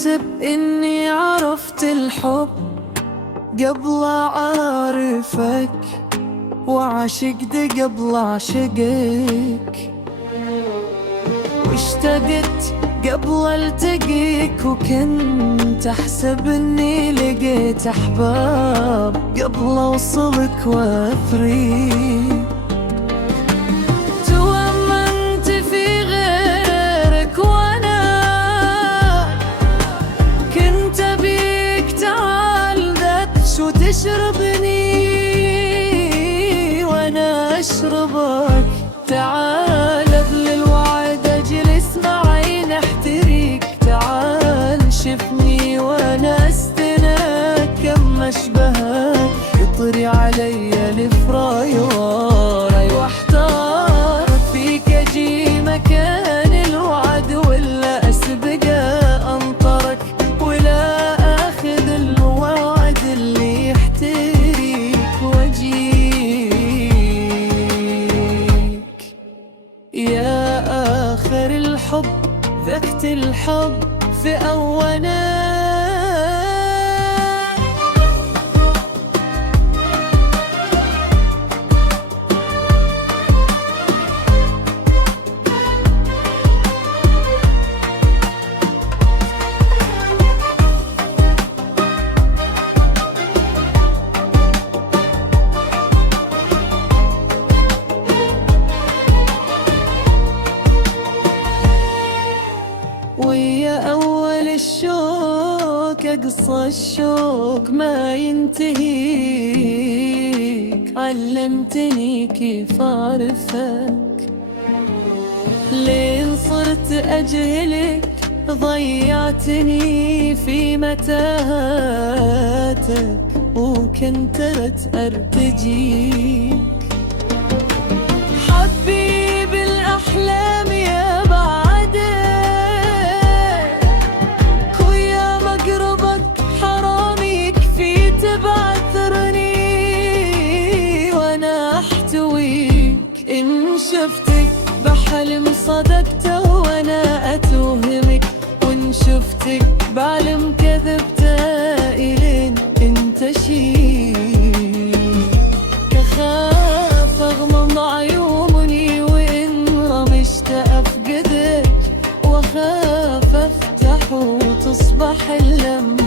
أحسب إني عرفت الحب قبل أعرفك، وعشقت قبل أعشقك، واشتقت قبل ألتقيك، وكنت أحسب إني لقيت أحباب قبل أوصلك وأثريك. توهمت في غيرك وأنا كنت أبيك تعال دكش وتشربني وأنا أشربك. تعال قبل الوعد أجلس معي نحتريك، تعال شفني وأنا أستناك كم أشبهك. يطري علي الفراي وراي واحتار فيك، أجي مكان الوعد ولا أسبق أنطرك، ولا أخذ الموعد اللي يحتريك وأجيك. يا آخر الحب ذقت الحب في أونا. ويا أول الشوق أقصى الشوق ما ينتهيك، علمتني كيف أعرفك لين صرت أجهلك، ضيعتني في متاهاتك وكنت أرتجيك. حبيبي الأحلام يا شفتك بحلم صدقته وانا اتوهمك، وان شفتك بعلم كذبته الين انت شيك. اخاف اغمض عيوني وان رمشت افقدك، واخاف افتح وتصبح اللمة